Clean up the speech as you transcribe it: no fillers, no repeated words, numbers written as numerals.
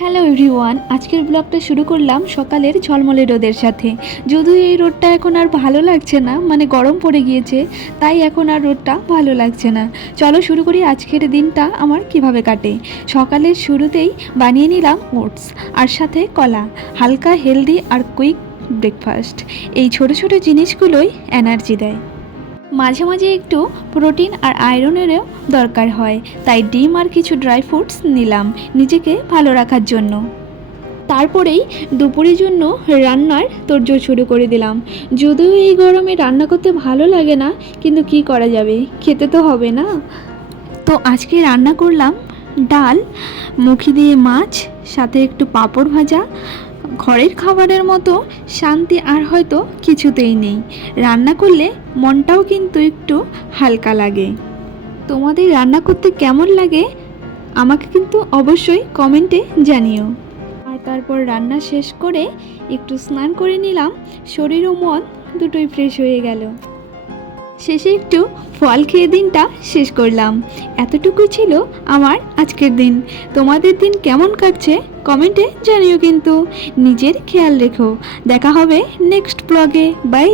Hello everyone, আজকের ব্লগটা শুরু করলাম সকালের ঝলমলে রোদের সাথে। যদিও এই রোদটা এখন আর ভালো লাগছে না, মানে গরম পড়ে গিয়েছে, তাই এখন আর রোদটা ভালো লাগছে না। চলো শুরু করি আজকের দিনটা আমার কিভাবে কাটে। সকালের শুরুতেই বানিয়ে নিলাম ওটস আর সাথে কলা, হালকা হেলদি আর কুইক ব্রেকফাস্ট। এই ছোট ছোট জিনিসগুলোই এনার্জি দেয়। মাঝে মাঝে একটু প্রোটিন আর আয়রনেরও দরকার হয়, তাই ডিম আর কিছু ড্রাই ফ্রুটস নিলাম নিজেকে ভালো রাখার জন্য। তারপরেই দুপুরের জন্য রান্নার তোড়জোড় শুরু করে দিলাম। যদিও এই গরমে রান্না করতে ভালো লাগে না, কিন্তু কি করা যাবে, খেতে তো হবে না। তো আজকে রান্না করলাম ডাল, মুখি দিয়ে মাছ, সাথে একটু পাঁপড় ভাজা। ঘরের খাবারের মতো শান্তি আর হয়তো কিছুতেই নেই। রান্না করলে মনটাও কিন্তু একটু হালকা লাগে। তোমাদের রান্না করতে কেমন লাগে আমাকে কিন্তু অবশ্যই কমেন্টে জানিও। আর তারপর রান্না শেষ করে একটু স্নান করে নিলাম, শরীর ও মন দুটোই ফ্রেশ হয়ে গেল। শেষে একটু ফল খেয়ে দিনটা শেষ করলাম। এতটুকুই ছিল আমার আজকের দিন। তোমাদের দিন কেমন কাটছে কমেন্টে জানিও কিন্তু। নিজের খেয়াল রেখো। দেখা হবে নেক্সট ব্লগে। বাই।